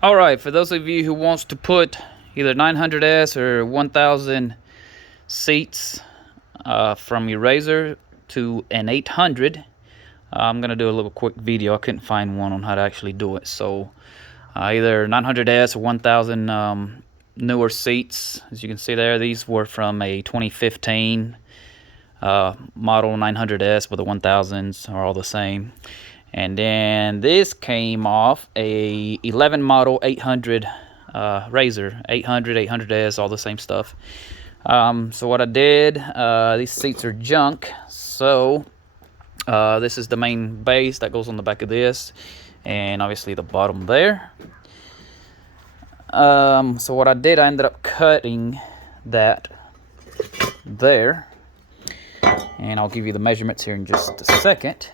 All right, for those of you who wants to put either 900S or 1000 seats from your RZR to an 800, I'm gonna do a little quick video. I couldn't find one on how to actually do it, so either 900S or 1000 newer seats. As you can see there, these were from a 2015 model 900S, but the 1000s are all the same. And then this came off a 11 model 800 RZR, 800, 800S, all the same stuff. So what I did, these seats are junk, so this is the main base that goes on the back of this, and obviously the bottom there. So what I did, I ended up cutting that there, and I'll give you the measurements here in just a second.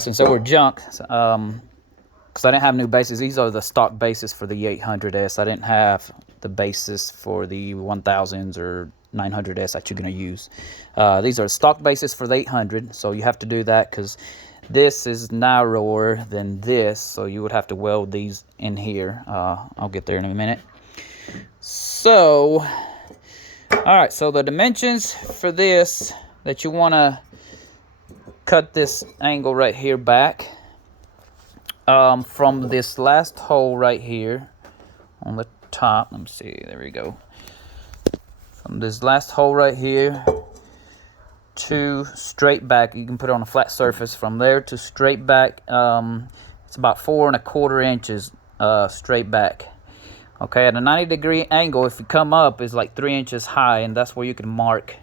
Since they were junk, because I didn't have new bases, these are the stock bases for the 800S. I didn't have the bases for the 1000s or 900S that you're going to use. These are stock bases for the 800, so you have to do that because this is narrower than this, so you would have to weld these in here. I'll get there in a minute. So, alright, so the dimensions for this that you want to cut this angle right here back from this last hole right here on the top. Let me see, there we go. From this last hole right here to straight back, you can put it on a flat surface. From there to straight back, it's about 4 1/4 inches straight back. Okay, at a 90-degree angle, if you come up, it's like 3 inches high, and that's where you can mark,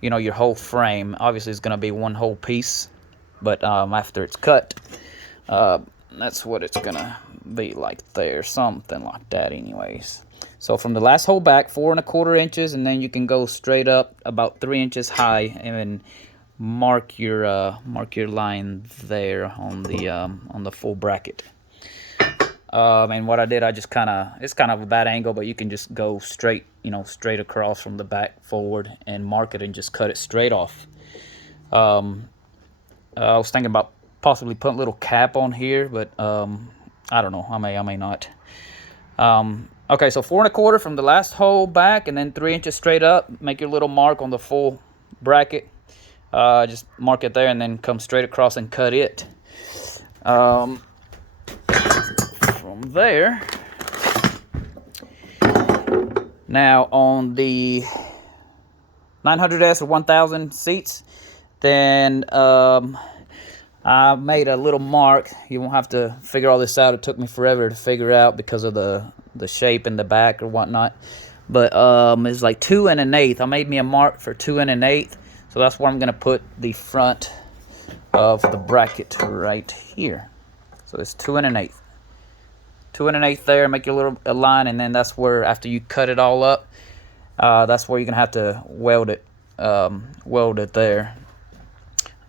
you know, your whole frame. Obviously it's going to be one whole piece, but after it's cut, that's what it's gonna be like there, something like that anyways. So from the last hole back, 4 1/4 inches, and then you can go straight up about 3 inches high and then mark your line there on the full bracket. And what I did, I just it's kind of a bad angle, but you can just go straight, you know, straight across from the back forward and mark it and just cut it straight off. I was thinking about possibly putting a little cap on here, but I don't know, I may not. Okay, so 4 1/4 from the last hole back, and then 3 inches straight up. Make your little mark on the full bracket. Just mark it there, and then come straight across and cut it. From there, now on the 900S or 1000 seats, then I made a little mark. You won't have to figure all this out. It took me forever to figure out because of the shape in the back or whatnot. But it's like 2 1/8. I made me a mark for 2 1/8. So that's where I'm going to put the front of the bracket right here. So it's 2 1/8. 2 1/8 there. Make your little line, and then that's where, after you cut it all up, that's where you're going to have to weld it there.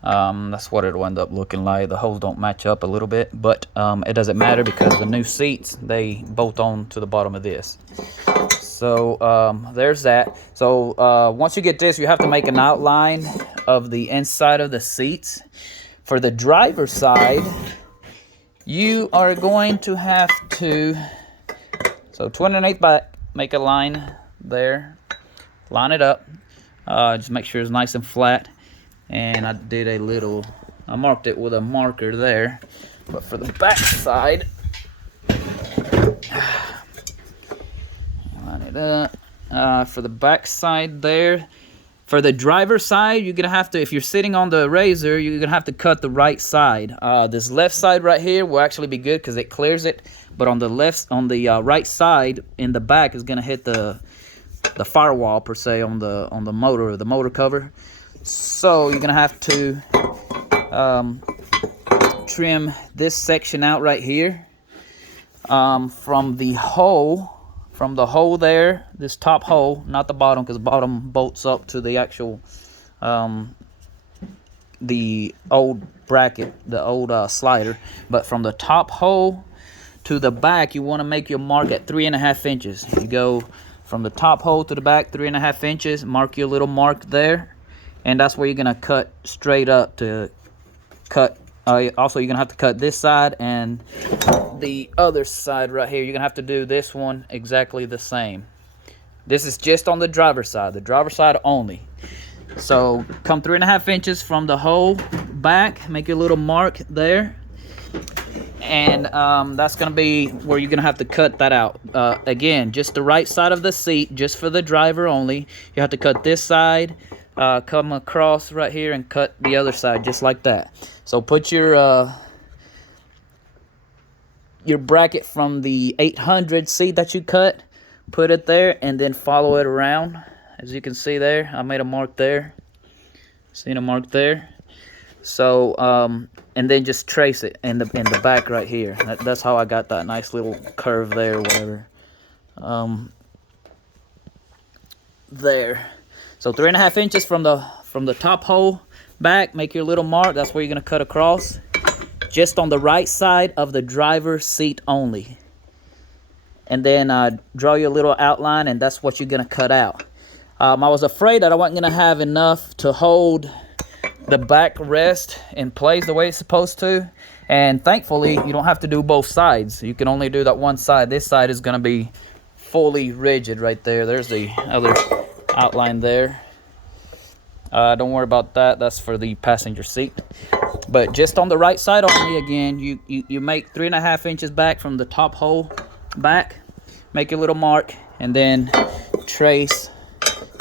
That's what it'll end up looking like. The holes don't match up a little bit, but it doesn't matter because the new seats, they bolt on to the bottom of this. So there's that. So once you get this, you have to make an outline of the inside of the seats. For the driver's side, you are going to have to, so 2 1/8 back, make a line there, line it up, just make sure it's nice and flat. And I did I marked it with a marker there. But for the back side, line it up. For the back side there, for the driver's side, you're gonna have to, if you're sitting on the RZR, you're gonna have to cut the right side. This left side right here will actually be good because it clears it. But on the right side in the back is gonna hit the firewall per se on the motor cover. So you're gonna have to trim this section out right here from the hole there, this top hole, not the bottom, because the bottom bolts up to the actual the old bracket, the old slider. But from the top hole to the back, you want to make your mark at 3 1/2 inches. You go from the top hole to the back 3 1/2 inches, mark your little mark there. And that's where you're going to cut straight up to cut Also, you're gonna have to cut this side and the other side right here. You're gonna have to do this one exactly the same. This is just on the driver's side only. So come 3.5 inches from the hole back, make your little mark there, and that's gonna be where you're gonna have to cut that out. Again, just the right side of the seat, just for the driver only. You have to cut this side, come across right here, and cut the other side just like that. So put your bracket from the 800 seat that you cut, put it there, and then follow it around. As you can see there, I made a mark there. Seen a mark there. So, and then just trace it in the back right here. That's how I got that nice little curve there, whatever. There. So 3.5 inches from the top hole back, make your little mark. That's where you're gonna cut across. Just on the right side of the driver's seat only. And then draw your little outline, and that's what you're gonna cut out. I was afraid that I wasn't gonna have enough to hold the back rest in place the way it's supposed to, and thankfully you don't have to do both sides. You can only do that one side. This side is gonna be fully rigid right there. There's the other outline there. Don't worry about that. That's for the passenger seat. But just on the right side only, again, you make 3.5 inches back from the top hole back, make your little mark, and then trace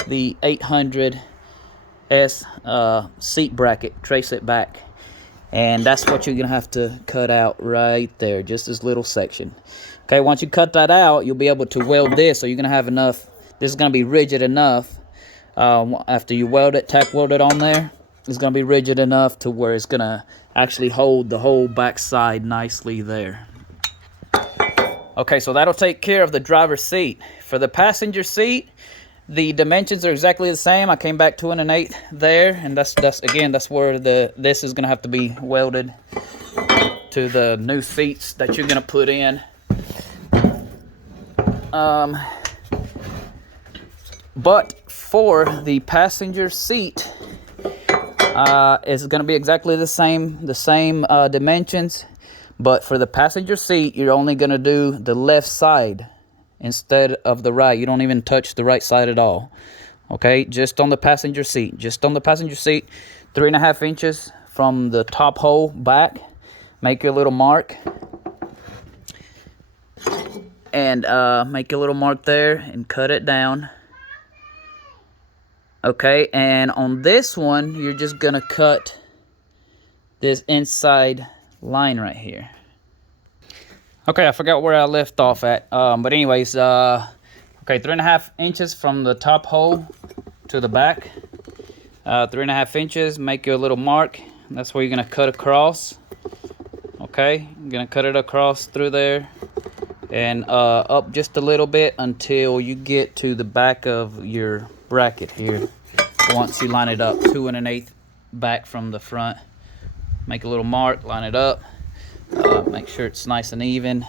the 800S seat bracket, trace it back, and that's what you're gonna have to cut out right there, just this little section. Okay, once you cut that out, you'll be able to weld this, so you're gonna have enough. This is gonna be rigid enough. After you weld it, tack weld it on there, it's gonna be rigid enough to where it's gonna actually hold the whole back side nicely there. Okay, so that'll take care of the driver's seat. For the passenger seat, the dimensions are exactly the same. I came back 2 1/8 there, and that's where this is gonna have to be welded to the new seats that you're gonna put in. But for the passenger seat, it's gonna be exactly the same dimensions. But for the passenger seat, you're only gonna do the left side instead of the right. You don't even touch the right side at all. Okay, just on the passenger seat. 3.5 inches from the top hole back. Make your little mark. And make a little mark there and cut it down. Okay, and on this one, you're just gonna cut this inside line right here. Okay, I forgot where I left off at. But anyways, okay, 3.5 inches from the top hole to the back. 3.5 inches, make your little mark. That's where you're gonna cut across. Okay, you're gonna cut it across through there and up just a little bit until you get to the back of your bracket here. Once you line it up 2 1/8 back from the front, make a little mark, line it up. Make sure it's nice and even,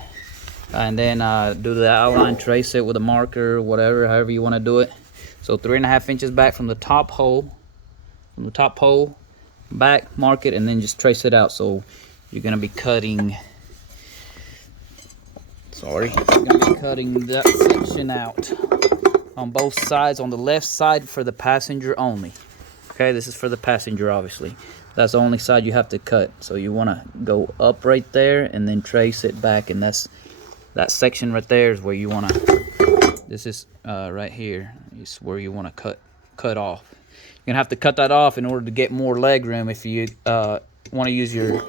and then do the outline, trace it with a marker, whatever, however you want to do it. So 3.5 inches back from the top hole, back, mark it, and then just trace it out. So you're gonna be cutting. You're gonna be cutting that section out on both sides. On the left side for the passenger only. Okay, this is for the passenger, obviously. That's the only side you have to cut. So you want to go up right there and then trace it back, and that section right there is where you want to. This is right here is where you want to cut off. You're gonna have to cut that off in order to get more leg room if you want to use your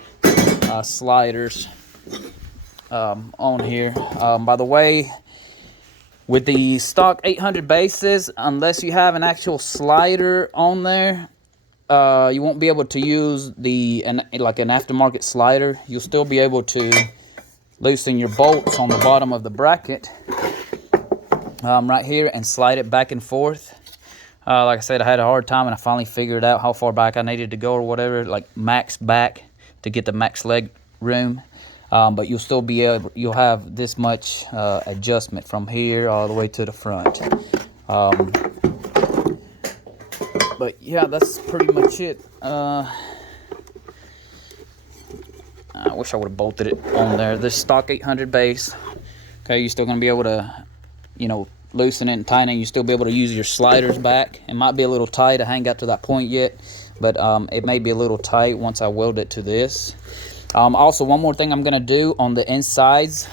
sliders on here. By the way, with the stock 800 bases, unless you have an actual slider on there, you won't be able to use like an aftermarket slider. You'll still be able to loosen your bolts on the bottom of the bracket right here and slide it back and forth. Like I said, I had a hard time, and I finally figured out how far back I needed to go or whatever, like max back to get the max leg room. But you'll still be you'll have this much adjustment from here all the way to the front. But yeah, that's pretty much it. I wish I would have bolted it on there. This stock 800 base. Okay, you're still gonna be able to, you know, loosen it and tighten it. You still be able to use your sliders back. It might be a little tight. I haven't got to that point yet, but it may be a little tight once I weld it to this. Also, one more thing I'm gonna do on the insides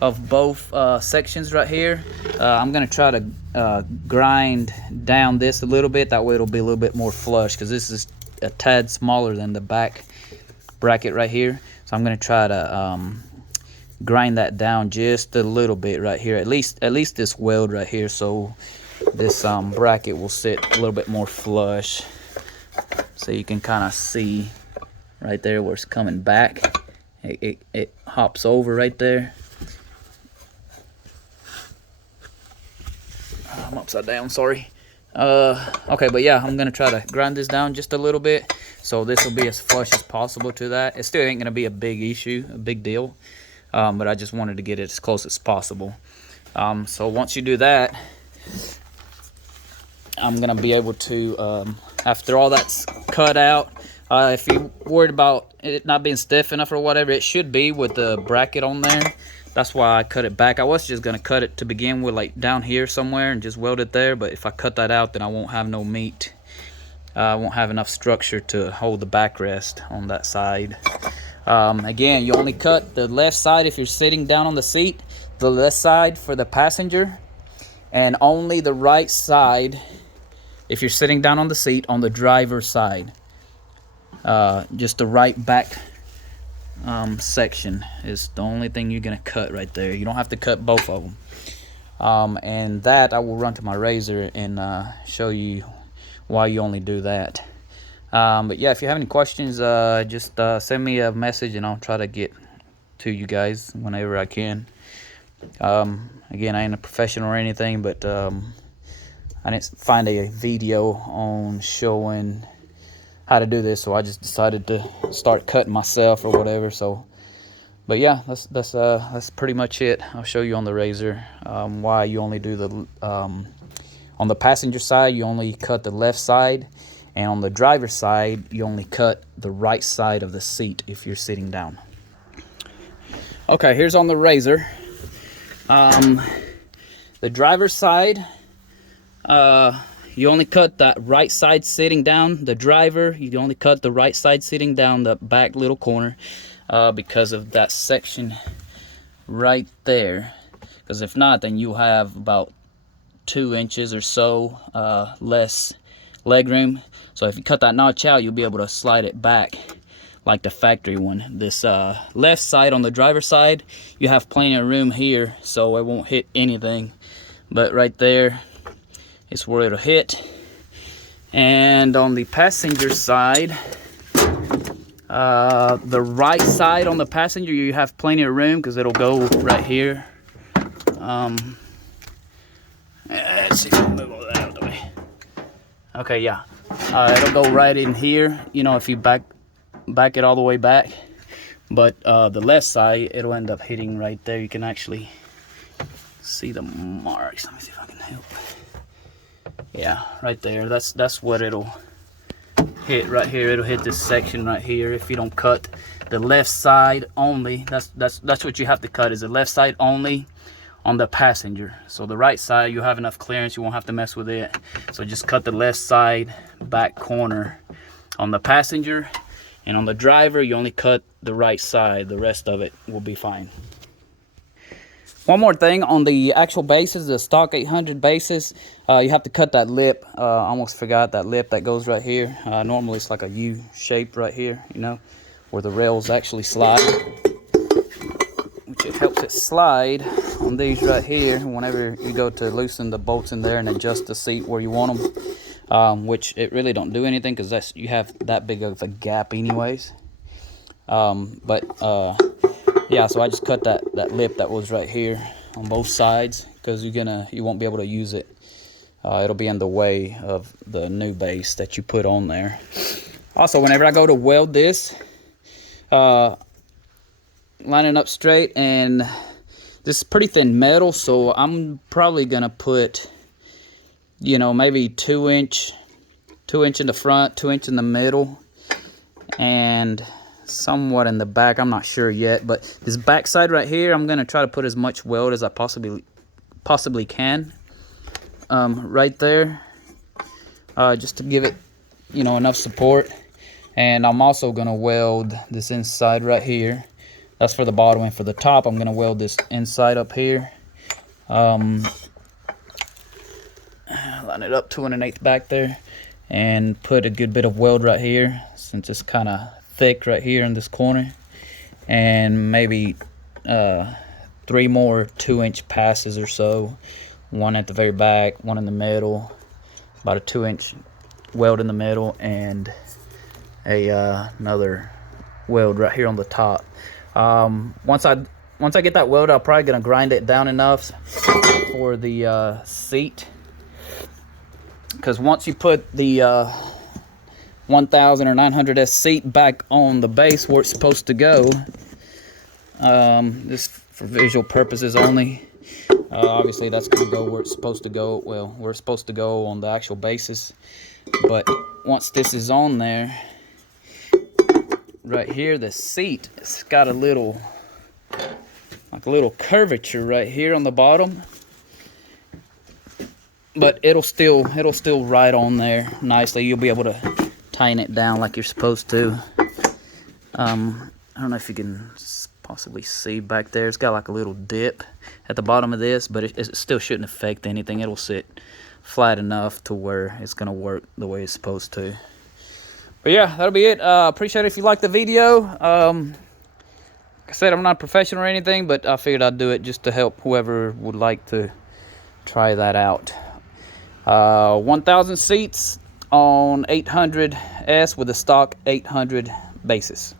of both sections right here. I'm gonna try to grind down this a little bit. That way it'll be a little bit more flush, because this is a tad smaller than the back bracket right here. So I'm gonna try to grind that down just a little bit right here, at least this weld right here, so this bracket will sit a little bit more flush. So you can kind of see right there where it's coming back. It hops over right there. I'm upside down, sorry. Okay, but yeah, I'm gonna try to grind this down just a little bit, so this will be as flush as possible to that. It still ain't gonna be a big issue, a big deal, but I just wanted to get it as close as possible. So once you do that, I'm gonna be able to, after all that's cut out, if you're worried about it not being stiff enough or whatever, it should be with the bracket on there. That's why I cut it back. I was just gonna cut it to begin with, like down here somewhere, and just weld it there, but if I cut that out, then I won't have no meat. I won't have enough structure to hold the backrest on that side. Again, you only cut the left side if you're sitting down on the seat, the left side for the passenger, and only the right side if you're sitting down on the seat on the driver's side. Just the right back section is the only thing you're gonna cut right there. You don't have to cut both of them. And that I will run to my razor and show you why you only do that. But yeah, if you have any questions, just send me a message and I'll try to get to you guys whenever I can. Again, I ain't a professional or anything, but I didn't find a video on showing how to do this, so I just decided to start cutting myself or whatever. So, but yeah, that's pretty much it. I'll show you on the razor why you only do the on the passenger side you only cut the left side, and on the driver's side you only cut the right side of the seat if you're sitting down. Okay, here's on the razor. The driver's side, you only cut that right side sitting down. The driver, you only cut the right side sitting down, the back little corner, because of that section right there. Because if not, then you have about 2 inches or so less leg room. So if you cut that notch out, you'll be able to slide it back like the factory one. This left side, on the driver's side, you have plenty of room here, so it won't hit anything. But right there, it's where it'll hit. And on the passenger side, the right side on the passenger, you have plenty of room because it'll go right here. Let's see if I can move all that out of the way. Okay, yeah. It'll go right in here, you know, if you back it all the way back. But the left side, it'll end up hitting right there. You can actually see the marks. Let me see if I can help. Yeah, right there. That's what it'll hit right here. It'll hit this section right here if you don't cut the left side only. That's what you have to cut, is the left side only on the passenger. So the right side, you have enough clearance, you won't have to mess with it. So just cut the left side back corner on the passenger, and on the driver you only cut the right side. The rest of it will be fine. One more thing on the actual bases, the stock 800 bases, you have to cut that lip. I almost forgot that lip that goes right here. Normally it's like a U shape right here, you know, where the rails actually slide, which it helps it slide on these right here whenever you go to loosen the bolts in there and adjust the seat where you want them, which it really don't do anything because you have that big of a gap anyways. Yeah, so I just cut that lip that was right here on both sides because you won't be able to use it. It'll be in the way of the new base that you put on there. Also, whenever I go to weld this, lining up straight, and this is pretty thin metal, so I'm probably gonna put, you know, maybe 2 inch in the front, 2 inch in the middle, and somewhat in the back. I'm not sure yet, but this back side right here, I'm gonna try to put as much weld as I possibly can right there, just to give it, you know, enough support. And I'm also gonna weld this inside right here. That's for the bottom, and for the top, I'm gonna weld this inside up here. Line it up 2 1/8 back there, and put a good bit of weld right here, since it's kind of thick right here in this corner. And maybe 3 more 2-inch passes or so. One at the very back, one in the middle, about a 2-inch weld in the middle, and another weld right here on the top. Once I get that weld, I'm probably gonna grind it down enough for the seat, because once you put the 1000 or 900S seat back on the base where it's supposed to go, this for visual purposes only, obviously that's gonna go where it's supposed to go. Well, where it's supposed to go on the actual basis. But once this is on there, right here, the seat, it's got a little, like a little curvature right here on the bottom, but it'll still ride on there nicely. You'll be able to tighten it down like you're supposed to. I don't know if you can possibly see back there. It's got like a little dip at the bottom of this, but it still shouldn't affect anything. It'll sit flat enough to where it's gonna work the way it's supposed to. But yeah, that'll be it. Appreciate it if you like the video. Like I said, I'm not a professional or anything, but I figured I'd do it just to help whoever would like to try that out. 1000 seats on 800S with a stock 800 basis.